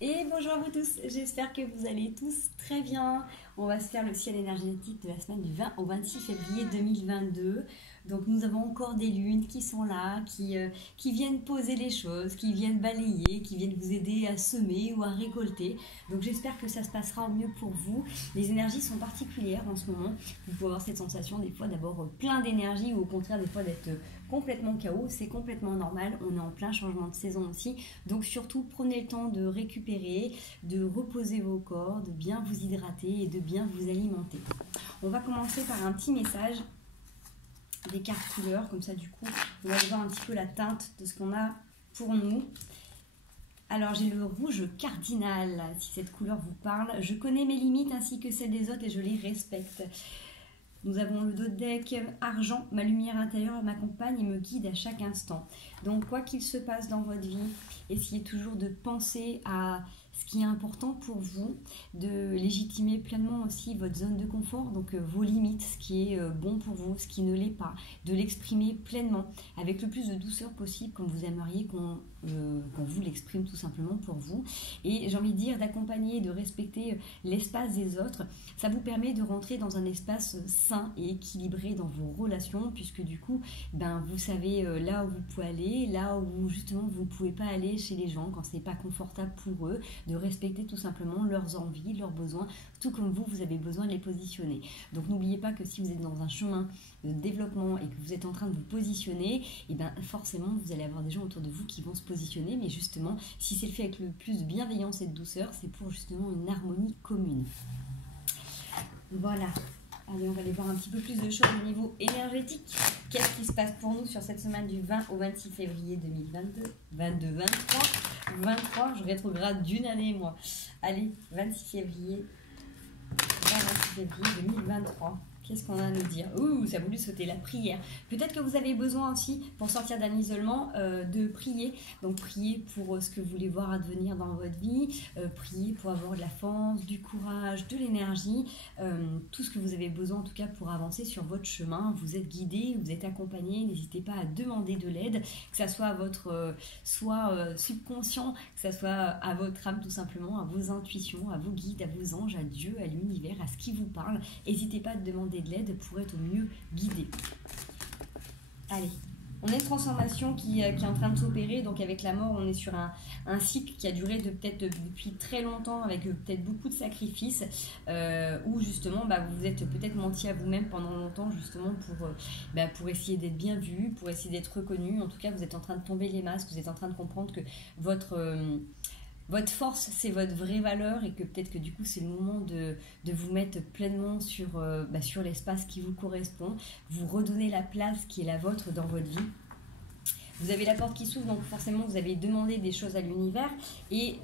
Et bonjour à vous tous, j'espère que vous allez tous très bien. On va se faire le ciel énergétique de la semaine du 20 au 26 février 2022. Donc nous avons encore des lunes qui sont là, qui viennent poser les choses, qui viennent balayer, qui viennent vous aider à semer ou à récolter. Donc j'espère que ça se passera au mieux pour vous. Les énergies sont particulières en ce moment. Vous pouvez avoir cette sensation des fois d'abord plein d'énergie ou au contraire des fois d'être complètement chaos. C'est complètement normal, on est en plein changement de saison aussi. Donc surtout prenez le temps de récupérer, de reposer vos corps, de bien vous hydrater et de bien vous alimenter. On va commencer par un petit message des cartes couleurs, comme ça du coup on va voir un petit peu la teinte de ce qu'on a pour nous. Alors j'ai le rouge cardinal, si cette couleur vous parle. Je connais mes limites ainsi que celles des autres et je les respecte. Nous avons le dos de deck argent, ma lumière intérieure m'accompagne et me guide à chaque instant. Donc quoi qu'il se passe dans votre vie, essayez toujours de penser à ce qui est important pour vous, de légitimer pleinement aussi votre zone de confort, donc vos limites, ce qui est bon pour vous, ce qui ne l'est pas, de l'exprimer pleinement, avec le plus de douceur possible comme vous aimeriez qu'on vous l'exprime tout simplement pour vous. Et j'ai envie de dire d'accompagner, de respecter l'espace des autres. Ça vous permet de rentrer dans un espace sain et équilibré dans vos relations, puisque du coup, vous savez là où vous pouvez aller, là où justement vous ne pouvez pas aller chez les gens quand c'est pas confortable pour eux, de respecter tout simplement leurs envies, leurs besoins, tout comme vous avez besoin de les positionner. Donc n'oubliez pas que si vous êtes dans un chemin de développement et que vous êtes en train de vous positionner, et forcément vous allez avoir des gens autour de vous qui vont se positionner, mais justement, si c'est le fait avec le plus de bienveillance et de douceur, c'est pour justement une harmonie commune. Voilà. Allez, on va aller voir un petit peu plus de choses au niveau énergétique. Qu'est-ce qui se passe pour nous sur cette semaine du 20 au 26 février 2022 23, je rétrograde d'une année, moi. Allez, 26 février, 26 février 2023. Qu'est-ce qu'on a à nous dire? Ouh, ça a voulu sauter la prière. Peut-être que vous avez besoin aussi, pour sortir d'un isolement, de prier. Donc, prier pour ce que vous voulez voir advenir dans votre vie. Prier pour avoir de la force, du courage, de l'énergie. Tout ce que vous avez besoin, en tout cas, pour avancer sur votre chemin. Vous êtes guidé, vous êtes accompagné. N'hésitez pas à demander de l'aide, que ça soit à votre subconscient, que ça soit à votre âme, tout simplement, à vos intuitions, à vos guides, à vos anges, à Dieu, à l'univers, à ce qui vous parle. N'hésitez pas à demander de l'aide pour être au mieux guidé. Allez, on a une transformation qui est en train de s'opérer. Donc avec la mort, on est sur un cycle qui a duré peut-être depuis très longtemps, avec peut-être beaucoup de sacrifices, où justement vous vous êtes peut-être menti à vous-même pendant longtemps, justement pour essayer d'être bien vu, pour essayer d'être reconnu. En tout cas, vous êtes en train de tomber les masques, vous êtes en train de comprendre que votre force, c'est votre vraie valeur, et que peut-être que du coup c'est le moment de vous mettre pleinement sur l'espace qui vous correspond, vous redonner la place qui est la vôtre dans votre vie. Vous avez la porte qui s'ouvre, donc forcément vous avez demandé des choses à l'univers, et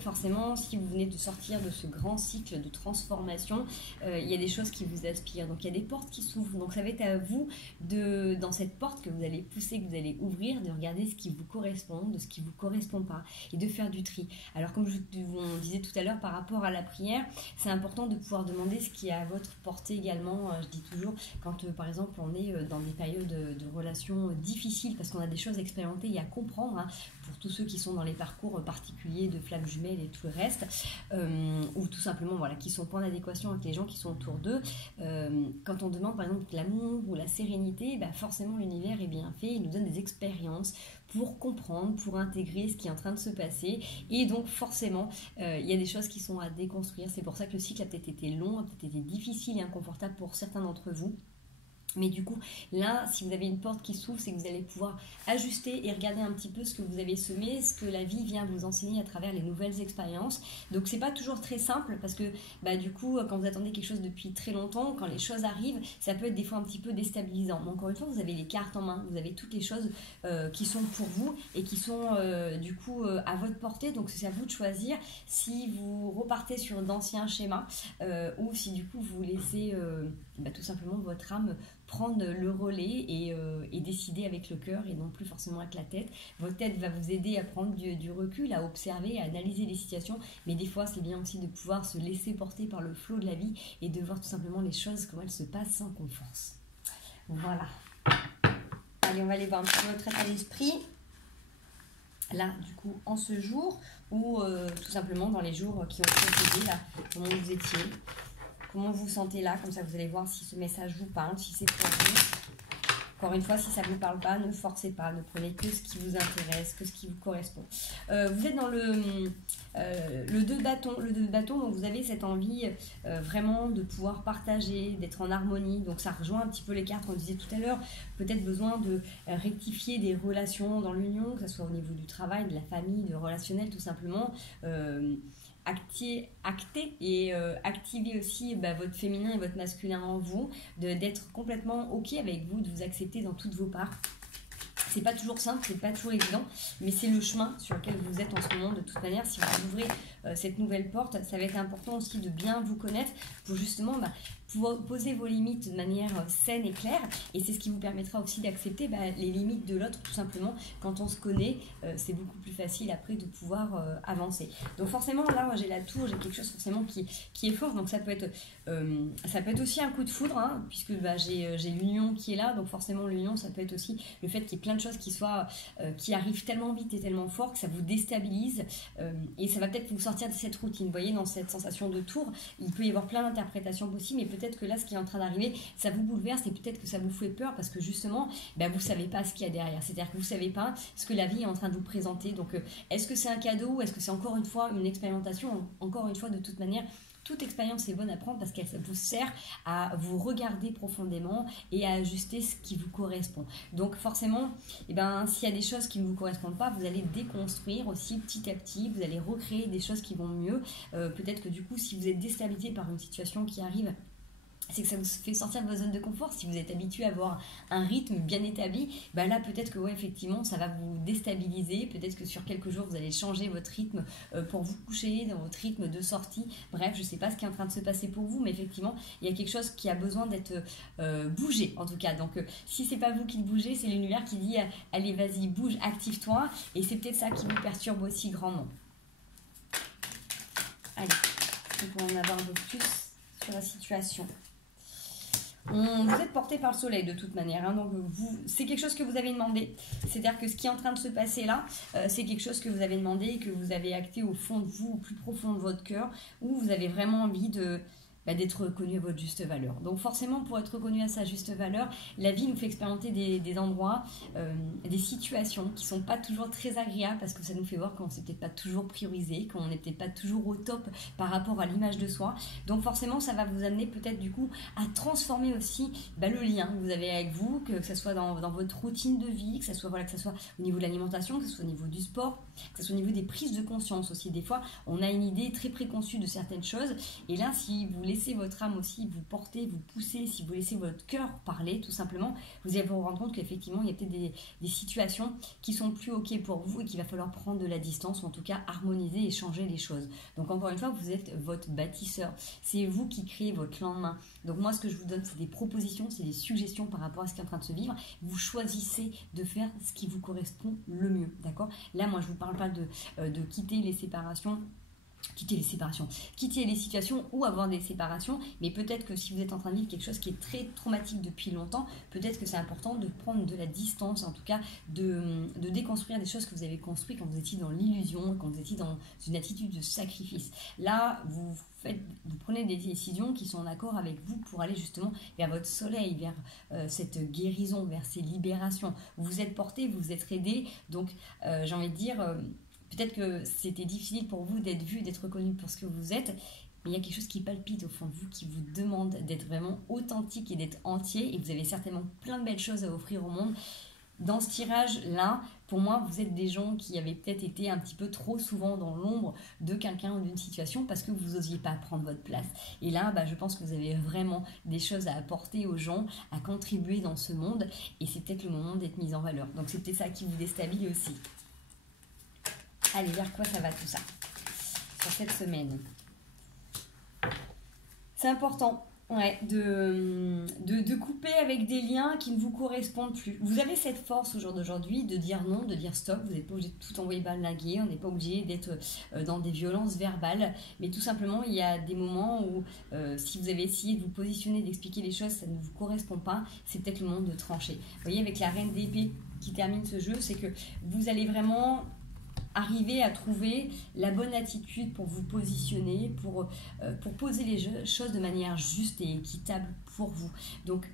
forcément si vous venez de sortir de ce grand cycle de transformation, il y a des choses qui vous aspirent, donc il y a des portes qui s'ouvrent. Donc ça va être à vous, dans cette porte que vous allez pousser, que vous allez ouvrir, de regarder ce qui vous correspond, de ce qui ne vous correspond pas, et de faire du tri. Alors comme je vous disais tout à l'heure par rapport à la prière, c'est important de pouvoir demander ce qui est à votre portée également. Je dis toujours, quand par exemple on est dans des périodes de relations difficiles, parce qu'on a des choses expérimenter et à comprendre, pour tous ceux qui sont dans les parcours particuliers de flammes jumelles et tout le reste, ou tout simplement qui sont pas en adéquation avec les gens qui sont autour d'eux. Quand on demande par exemple l'amour ou la sérénité, forcément l'univers est bien fait, il nous donne des expériences pour comprendre, pour intégrer ce qui est en train de se passer, et donc forcément il y a des choses qui sont à déconstruire. C'est pour ça que le cycle a peut-être été long, a peut-être été difficile et inconfortable pour certains d'entre vous. Mais du coup, là, si vous avez une porte qui s'ouvre, c'est que vous allez pouvoir ajuster et regarder un petit peu ce que vous avez semé, ce que la vie vient vous enseigner à travers les nouvelles expériences. Donc, c'est pas toujours très simple, parce que du coup, quand vous attendez quelque chose depuis très longtemps, quand les choses arrivent, ça peut être des fois un petit peu déstabilisant. Mais encore une fois, vous avez les cartes en main, vous avez toutes les choses qui sont pour vous et qui sont du coup à votre portée. Donc, c'est à vous de choisir si vous repartez sur d'anciens schémas, ou si du coup vous laissez tout simplement votre âme prendre le relais et décider avec le cœur et non plus forcément avec la tête. Votre tête va vous aider à prendre du recul, à observer, à analyser les situations, mais des fois c'est bien aussi de pouvoir se laisser porter par le flot de la vie et de voir tout simplement les choses, comment elles se passent sans qu'on force. Voilà. Allez, on va aller voir un petit peu votre état d'esprit. là, du coup, en ce jour ou tout simplement dans les jours qui ont précédé, là, comment vous étiez, comment vous sentez là, comme ça vous allez voir si ce message vous parle, si c'est pour vous. Encore une fois, si ça ne vous parle pas, ne forcez pas, ne prenez que ce qui vous intéresse, que ce qui vous correspond. Vous êtes dans le 2 de bâton. Le 2 de bâton, donc vous avez cette envie vraiment de pouvoir partager, d'être en harmonie. Donc ça rejoint un petit peu les cartes qu'on disait tout à l'heure. Peut-être besoin de rectifier des relations dans l'union, que ce soit au niveau du travail, de la famille, de relationnel tout simplement. Acter et activer aussi votre féminin et votre masculin en vous, d'être complètement ok avec vous, de vous accepter dans toutes vos parts. C'est pas toujours simple, c'est pas toujours évident, mais c'est le chemin sur lequel vous êtes en ce moment. De toute manière, si vous ouvrez cette nouvelle porte, ça va être important aussi de bien vous connaître pour justement pouvoir poser vos limites de manière saine et claire. Et c'est ce qui vous permettra aussi d'accepter les limites de l'autre, tout simplement. Quand on se connaît, c'est beaucoup plus facile après de pouvoir avancer. Donc forcément, là, moi, j'ai la tour, j'ai quelque chose forcément qui est fort. Donc ça peut être aussi un coup de foudre, hein, puisque j'ai l'union qui est là. Donc forcément, l'union, ça peut être aussi le fait qu'il y ait plein de choses qui arrivent tellement vite et tellement fort que ça vous déstabilise. Et ça va peut-être vous sortir de cette routine. Vous voyez, dans cette sensation de tour, il peut y avoir plein d'interprétations possibles, mais peut-être que là, ce qui est en train d'arriver, ça vous bouleverse et peut-être que ça vous fait peur parce que justement, vous ne savez pas ce qu'il y a derrière. C'est-à-dire que vous ne savez pas ce que la vie est en train de vous présenter. Donc, est-ce que c'est un cadeau ou est-ce que c'est encore une fois une expérimentation? Encore une fois, de toute manière, toute expérience est bonne à prendre parce qu'elle vous sert à vous regarder profondément et à ajuster ce qui vous correspond. Donc forcément, s'il y a des choses qui ne vous correspondent pas, vous allez déconstruire aussi petit à petit, vous allez recréer des choses qui vont mieux. Peut-être que du coup, si vous êtes déstabilisé par une situation qui arrive, c'est que ça vous fait sortir de votre zone de confort. Si vous êtes habitué à avoir un rythme bien établi, là peut-être que effectivement ça va vous déstabiliser, peut-être que sur quelques jours vous allez changer votre rythme pour vous coucher, dans votre rythme de sortie. Bref, je ne sais pas ce qui est en train de se passer pour vous, mais effectivement il y a quelque chose qui a besoin d'être bougé en tout cas. Donc si c'est pas vous qui le bougez, c'est l'univers qui dit allez vas-y bouge, active-toi, et c'est peut-être ça qui vous perturbe aussi grandement. Allez, on va en avoir un peu plus sur la situation. Vous êtes porté par le soleil de toute manière, hein, donc c'est quelque chose que vous avez demandé. C'est-à-dire que ce qui est en train de se passer là, c'est quelque chose que vous avez demandé et que vous avez acté au fond de vous, au plus profond de votre cœur, où vous avez vraiment envie d'être reconnu à votre juste valeur. Donc forcément, pour être reconnu à sa juste valeur, la vie nous fait expérimenter des endroits, des situations qui ne sont pas toujours très agréables parce que ça nous fait voir qu'on ne s'est peut-être pas toujours priorisé, qu'on n'est peut-être pas toujours au top par rapport à l'image de soi. Donc forcément, ça va vous amener peut-être du coup à transformer aussi le lien que vous avez avec vous, que ce soit dans votre routine de vie, que ce soit au niveau de l'alimentation, que ce soit au niveau du sport, que ce soit au niveau des prises de conscience aussi. Des fois, on a une idée très préconçue de certaines choses et là, si vous laissez votre âme aussi vous porter, vous pousser, si vous laissez votre cœur parler tout simplement, vous allez vous rendre compte qu'effectivement il y a peut-être des situations qui sont plus ok pour vous et qu'il va falloir prendre de la distance ou en tout cas harmoniser et changer les choses. Donc encore une fois, vous êtes votre bâtisseur, c'est vous qui créez votre lendemain. Donc moi ce que je vous donne, c'est des propositions, c'est des suggestions par rapport à ce qui est en train de se vivre. Vous choisissez de faire ce qui vous correspond le mieux, d'accord? Là moi je vous parle pas de quitter les séparations, quitter les situations ou avoir des séparations, mais peut-être que si vous êtes en train de vivre quelque chose qui est très traumatique depuis longtemps, peut-être que c'est important de prendre de la distance, en tout cas de déconstruire des choses que vous avez construites quand vous étiez dans l'illusion, quand vous étiez dans une attitude de sacrifice. Là, vous prenez des décisions qui sont en accord avec vous pour aller justement vers votre soleil, vers cette guérison, vers ces libérations. Vous êtes porté, vous êtes aidé, donc j'ai envie de dire... peut-être que c'était difficile pour vous d'être vu, d'être reconnu pour ce que vous êtes, mais il y a quelque chose qui palpite au fond de vous, qui vous demande d'être vraiment authentique et d'être entier, et vous avez certainement plein de belles choses à offrir au monde. Dans ce tirage-là, pour moi, vous êtes des gens qui avaient peut-être été un petit peu trop souvent dans l'ombre de quelqu'un ou d'une situation parce que vous n'osiez pas prendre votre place. Et là, je pense que vous avez vraiment des choses à apporter aux gens, à contribuer dans ce monde, et c'est peut-être le moment d'être mis en valeur. Donc c'est peut-être ça qui vous déstabilise aussi. Allez, vers quoi ça va tout ça sur cette semaine? C'est important de couper avec des liens qui ne vous correspondent plus. Vous avez cette force au jour d'aujourd'hui de dire non, de dire stop. Vous n'êtes pas obligé de tout envoyer balaguer, on n'est pas obligé d'être dans des violences verbales, mais tout simplement il y a des moments où si vous avez essayé de vous positionner, d'expliquer les choses, ça ne vous correspond pas, c'est peut-être le moment de trancher. Vous voyez, avec la reine d'épée qui termine ce jeu, c'est que vous allez vraiment arriver à trouver la bonne attitude pour vous positionner, pour poser les choses de manière juste et équitable pour vous. Donc,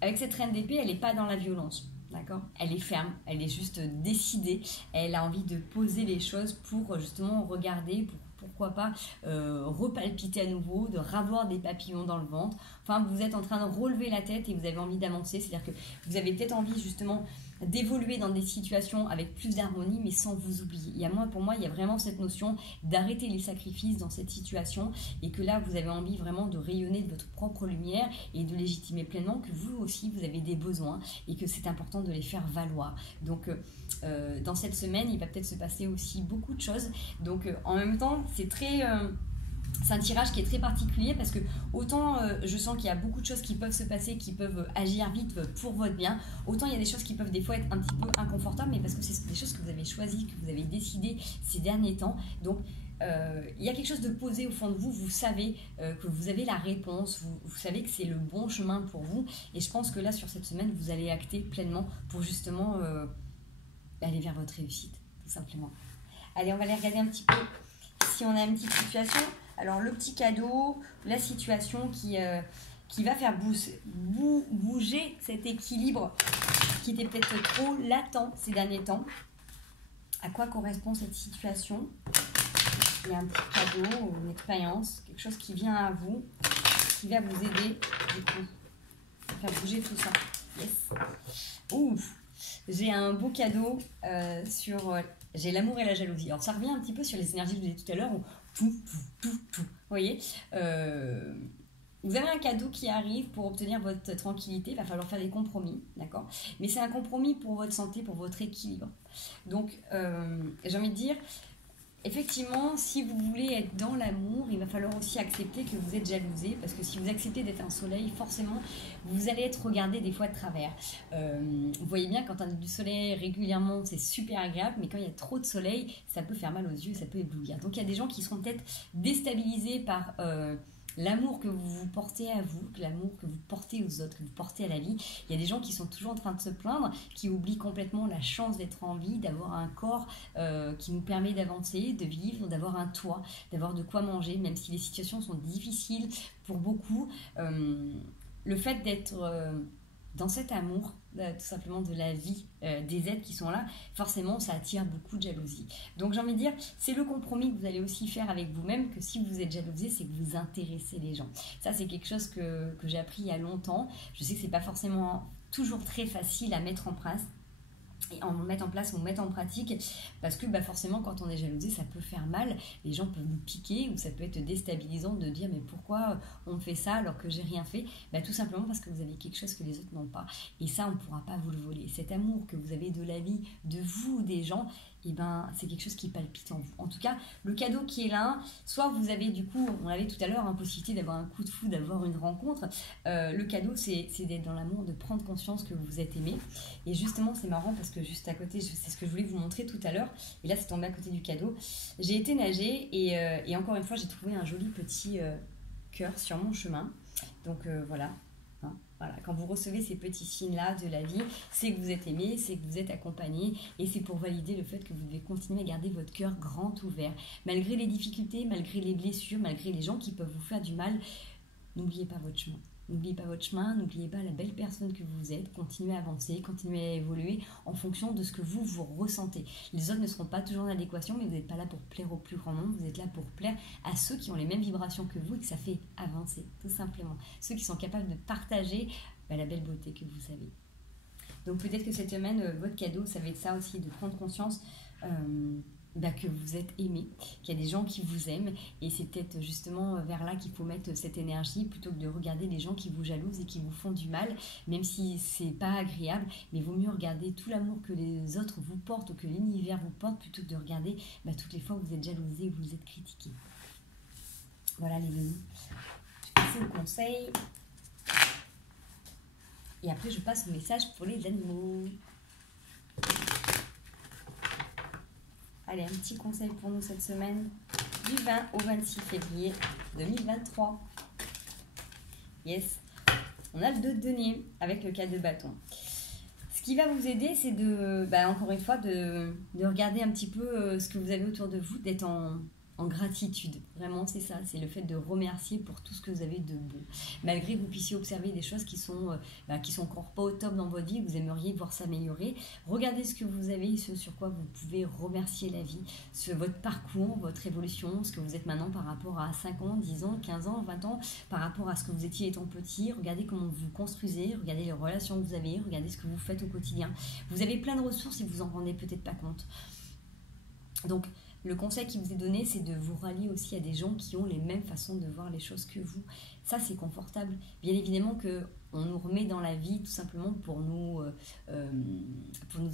avec cette reine d'épée, elle n'est pas dans la violence, d'accord? Elle est ferme, elle est juste décidée, elle a envie de poser les choses pour justement regarder, pourquoi pas repalpiter à nouveau, de ravoir des papillons dans le ventre. Enfin, vous êtes en train de relever la tête et vous avez envie d'avancer, c'est-à-dire que vous avez peut-être envie justement d'évoluer dans des situations avec plus d'harmonie, mais sans vous oublier. Pour moi, il y a vraiment cette notion d'arrêter les sacrifices dans cette situation et que là, vous avez envie vraiment de rayonner de votre propre lumière et de légitimer pleinement que vous aussi, vous avez des besoins et que c'est important de les faire valoir. Donc, dans cette semaine, il va peut-être se passer aussi beaucoup de choses. Donc, en même temps, c'est un tirage qui est très particulier parce que autant je sens qu'il y a beaucoup de choses qui peuvent se passer, qui peuvent agir vite pour votre bien, autant il y a des choses qui peuvent des fois être un petit peu inconfortables, mais parce que c'est des choses que vous avez choisies, que vous avez décidées ces derniers temps. Donc il y a quelque chose de posé au fond de vous, vous savez que vous avez la réponse, vous savez que c'est le bon chemin pour vous, et je pense que là sur cette semaine vous allez acter pleinement pour justement aller vers votre réussite, tout simplement. Allez, on va aller regarder un petit peu si on a une petite situation. Alors, le petit cadeau, la situation qui va faire bouger cet équilibre qui était peut-être trop latent ces derniers temps. À quoi correspond cette situation? Il y a un petit cadeau, une expérience, quelque chose qui vient à vous, qui va vous aider, du coup, à faire bouger tout ça. Yes. Ouf. J'ai un beau cadeau j'ai l'amour et la jalousie. Alors, ça revient un petit peu sur les énergies que je vous ai dit tout à l'heure, où tout. Vous voyez, vous avez un cadeau qui arrive pour obtenir votre tranquillité, il va falloir faire des compromis, d'accord? Mais c'est un compromis pour votre santé, pour votre équilibre. Donc, j'ai envie de dire, effectivement, si vous voulez être dans l'amour, il va falloir aussi accepter que vous êtes jalousé, parce que si vous acceptez d'être un soleil, forcément, vous allez être regardé des fois de travers. Vous voyez bien, quand on a du soleil régulièrement, c'est super agréable, mais quand il y a trop de soleil, ça peut faire mal aux yeux, ça peut éblouir. Donc il y a des gens qui seront peut-être déstabilisés par l'amour que vous portez à vous, l'amour que vous portez aux autres, que vous portez à la vie. Il y a des gens qui sont toujours en train de se plaindre, qui oublient complètement la chance d'être en vie, d'avoir un corps qui nous permet d'avancer, de vivre, d'avoir un toit, d'avoir de quoi manger, même si les situations sont difficiles pour beaucoup. Le fait d'être dans cet amour, tout simplement de la vie, des êtres qui sont là, forcément ça attire beaucoup de jalousie. Donc j'ai envie de dire, c'est le compromis que vous allez aussi faire avec vous-même, que si vous êtes jalousé, c'est que vous intéressez les gens. Ça c'est quelque chose que j'ai appris il y a longtemps. Je sais que c'est pas forcément toujours très facile à mettre en place, et en mettre en place ou mettre en pratique, parce que forcément quand on est jalousé ça peut faire mal, les gens peuvent nous piquer, ou ça peut être déstabilisant de dire mais pourquoi on me fait ça alors que j'ai rien fait. Tout simplement parce que vous avez quelque chose que les autres n'ont pas, et ça on ne pourra pas vous le voler. Cet amour que vous avez de la vie, de vous, des gens, c'est quelque chose qui palpite en vous. En tout cas, le cadeau qui est là, soit vous avez du coup, on l'avait tout à l'heure, possibilité d'avoir un coup de foudre, d'avoir une rencontre. Le cadeau, c'est d'être dans l'amour, de prendre conscience que vous êtes aimé. Et justement, c'est marrant parce que juste à côté, c'est ce que je voulais vous montrer tout à l'heure. Et là, c'est tombé à côté du cadeau. J'ai été nager et encore une fois, j'ai trouvé un joli petit cœur sur mon chemin. Donc voilà. Voilà, quand vous recevez ces petits signes-là de la vie, c'est que vous êtes aimé, c'est que vous êtes accompagné, et c'est pour valider le fait que vous devez continuer à garder votre cœur grand ouvert. Malgré les difficultés, malgré les blessures, malgré les gens qui peuvent vous faire du mal, n'oubliez pas votre chemin. N'oubliez pas votre chemin, n'oubliez pas la belle personne que vous êtes, continuez à avancer, continuez à évoluer en fonction de ce que vous ressentez. Les autres ne seront pas toujours en adéquation, mais vous n'êtes pas là pour plaire au plus grand nombre, vous êtes là pour plaire à ceux qui ont les mêmes vibrations que vous et que ça fait avancer, tout simplement. Ceux qui sont capables de partager la belle beauté que vous avez. Donc peut-être que cette semaine, votre cadeau, ça va être ça aussi, de prendre conscience que vous êtes aimé, qu'il y a des gens qui vous aiment, et c'est peut-être justement vers là qu'il faut mettre cette énergie plutôt que de regarder les gens qui vous jalousent et qui vous font du mal, même si c'est pas agréable, mais il vaut mieux regarder tout l'amour que les autres vous portent ou que l'univers vous porte plutôt que de regarder toutes les fois où vous êtes jalousé ou vous êtes critiqué. Voilà les amis, je passe au conseil et après je passe au message pour les animaux. Allez, un petit conseil pour nous cette semaine, du 20 au 26 février 2023. Yes, on a le 2 de denier avec le 4 de bâton. Ce qui va vous aider, c'est de, encore une fois, de regarder un petit peu ce que vous avez autour de vous, d'être en gratitude. Vraiment, c'est ça, c'est le fait de remercier pour tout ce que vous avez de beau. Malgré que vous puissiez observer des choses qui sont encore pas au top dans votre vie, que vous aimeriez voir s'améliorer, regardez ce que vous avez, ce sur quoi vous pouvez remercier la vie, votre parcours, votre évolution, ce que vous êtes maintenant par rapport à 5 ans, 10 ans, 15 ans, 20 ans, par rapport à ce que vous étiez étant petit. Regardez comment vous vous construisez, regardez les relations que vous avez, regardez ce que vous faites au quotidien. Vous avez plein de ressources et vous en rendez peut-être pas compte. Donc, le conseil qui vous est donné, c'est de vous rallier aussi à des gens qui ont les mêmes façons de voir les choses que vous. Ça, c'est confortable. Bien évidemment qu'on nous remet dans la vie tout simplement pour nous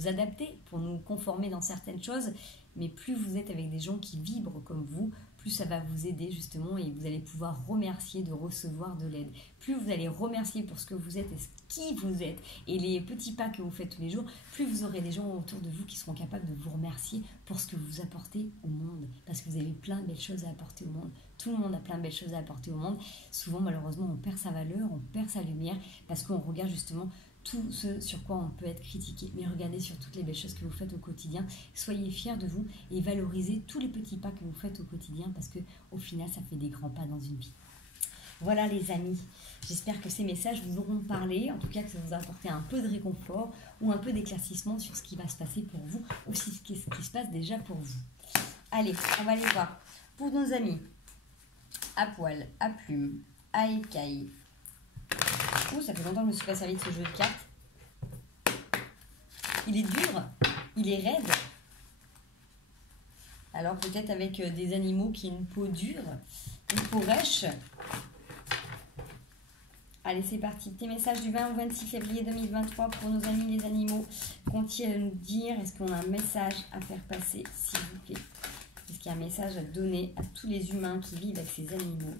adapter, pour nous conformer dans certaines choses. Mais plus vous êtes avec des gens qui vibrent comme vous, plus ça va vous aider justement et vous allez pouvoir remercier de recevoir de l'aide. Plus vous allez remercier pour ce que vous êtes et qui vous êtes et les petits pas que vous faites tous les jours, plus vous aurez des gens autour de vous qui seront capables de vous remercier pour ce que vous apportez au monde. Parce que vous avez plein de belles choses à apporter au monde. Tout le monde a plein de belles choses à apporter au monde. Souvent, malheureusement, on perd sa valeur, on perd sa lumière parce qu'on regarde justement tout ce sur quoi on peut être critiqué. Mais regardez sur toutes les belles choses que vous faites au quotidien. Soyez fiers de vous et valorisez tous les petits pas que vous faites au quotidien parce qu'au final, ça fait des grands pas dans une vie. Voilà les amis, j'espère que ces messages vous auront parlé, en tout cas que ça vous a apporté un peu de réconfort ou un peu d'éclaircissement sur ce qui va se passer pour vous ou ce qui se passe déjà pour vous. Allez, on va aller voir pour nos amis à poil, à plume, à écailles. Oh, ça fait longtemps que je ne me suis pas servi de ce jeu de cartes. Il est dur, il est raide. Alors peut-être avec des animaux qui ont une peau dure, une peau rêche. Allez, c'est parti. Petit message du 20 au 26 février 2023 pour nos amis les animaux. Qu'ont-ils à nous dire? Est-ce qu'on a un message à faire passer, s'il vous plaît? Est-ce qu'il y a un message à donner à tous les humains qui vivent avec ces animaux?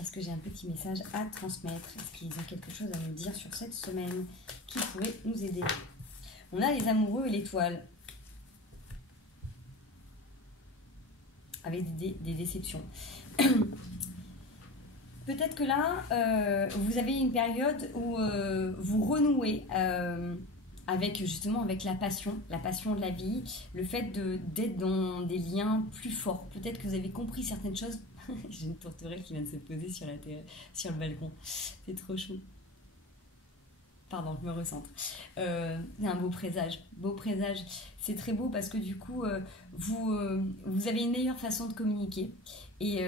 Est-ce que j'ai un petit message à transmettre? Est-ce qu'ils ont quelque chose à nous dire sur cette semaine qui pourrait nous aider? On a les amoureux et l'étoile. Avec des déceptions. Peut-être que là, vous avez une période où vous renouez avec la passion de la vie, le fait d'être dans des liens plus forts. Peut-être que vous avez compris certaines choses. J'ai une tourterelle qui vient de se poser sur le balcon. C'est trop chaud. Pardon, je me recentre. C'est un beau présage. Beau présage. C'est très beau parce que du coup, vous avez une meilleure façon de communiquer et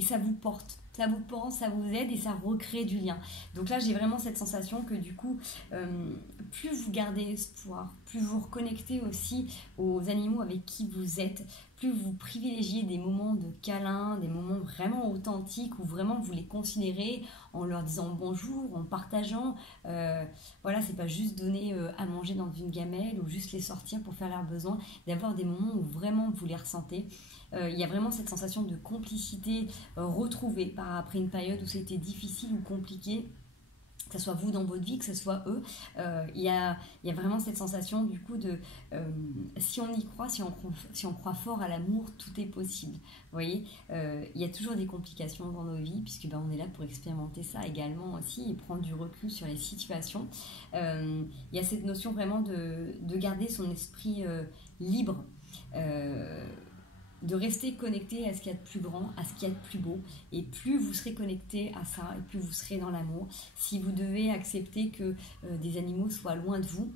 ça vous porte. Ça vous pense, ça vous aide et ça recrée du lien. Donc là, j'ai vraiment cette sensation que du coup, plus vous gardez espoir, plus vous reconnectez aussi aux animaux avec qui vous êtes, plus vous privilégiez des moments de câlin, des moments vraiment authentiques où vraiment vous les considérez en leur disant bonjour, en partageant. Voilà, c'est pas juste donner à manger dans une gamelle ou juste les sortir pour faire leurs besoins, d'avoir des moments où vraiment vous les ressentez. Il y a vraiment cette sensation de complicité retrouvée après une période où c'était difficile ou compliqué, que ce soit vous dans votre vie, que ce soit eux. Il y a vraiment cette sensation du coup de si on y croit, si on croit fort à l'amour, tout est possible. Vous voyez, il y a toujours des complications dans nos vies puisque on est là pour expérimenter ça également aussi et prendre du recul sur les situations. Il y a cette notion vraiment de garder son esprit libre, de rester connecté à ce qu'il y a de plus grand, à ce qu'il y a de plus beau. Et plus vous serez connecté à ça, et plus vous serez dans l'amour. Si vous devez accepter que des animaux soient loin de vous,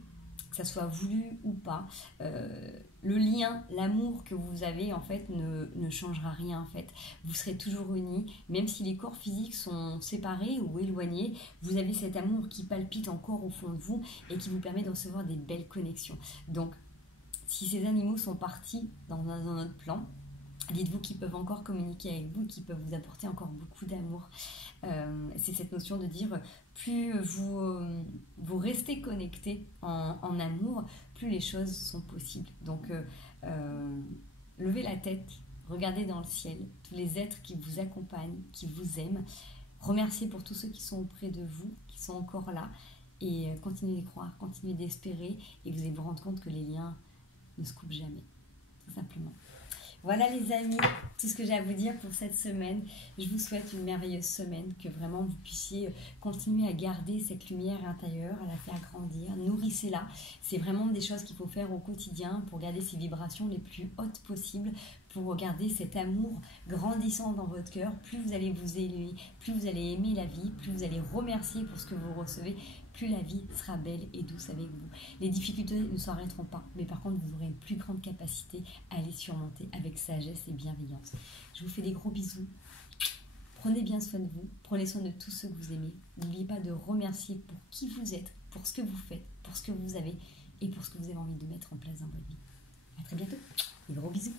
que ça soit voulu ou pas, le lien, l'amour que vous avez en fait ne changera rien en fait. Vous serez toujours unis, même si les corps physiques sont séparés ou éloignés, vous avez cet amour qui palpite encore au fond de vous et qui vous permet de recevoir des belles connexions. Donc, si ces animaux sont partis dans un autre plan, dites-vous qu'ils peuvent encore communiquer avec vous, qu'ils peuvent vous apporter encore beaucoup d'amour. C'est cette notion de dire, plus vous restez connecté en amour, plus les choses sont possibles. Donc, levez la tête, regardez dans le ciel, tous les êtres qui vous accompagnent, qui vous aiment. Remerciez pour tous ceux qui sont auprès de vous, qui sont encore là. Et continuez d'y croire, continuez d'espérer. Et vous allez vous rendre compte que les liens ne se coupent jamais, tout simplement. Voilà les amis, tout ce que j'ai à vous dire pour cette semaine. Je vous souhaite une merveilleuse semaine, que vraiment vous puissiez continuer à garder cette lumière intérieure, à la faire grandir, nourrissez-la. C'est vraiment des choses qu'il faut faire au quotidien pour garder ces vibrations les plus hautes possibles, pour garder cet amour grandissant dans votre cœur. Plus vous allez vous élever, plus vous allez aimer la vie, plus vous allez remercier pour ce que vous recevez, plus la vie sera belle et douce avec vous. Les difficultés ne s'arrêteront pas, mais par contre, vous aurez une plus grande capacité à les surmonter avec sagesse et bienveillance. Je vous fais des gros bisous. Prenez bien soin de vous, prenez soin de tous ceux que vous aimez. N'oubliez pas de remercier pour qui vous êtes, pour ce que vous faites, pour ce que vous avez et pour ce que vous avez envie de mettre en place dans votre vie. À très bientôt. Des gros bisous.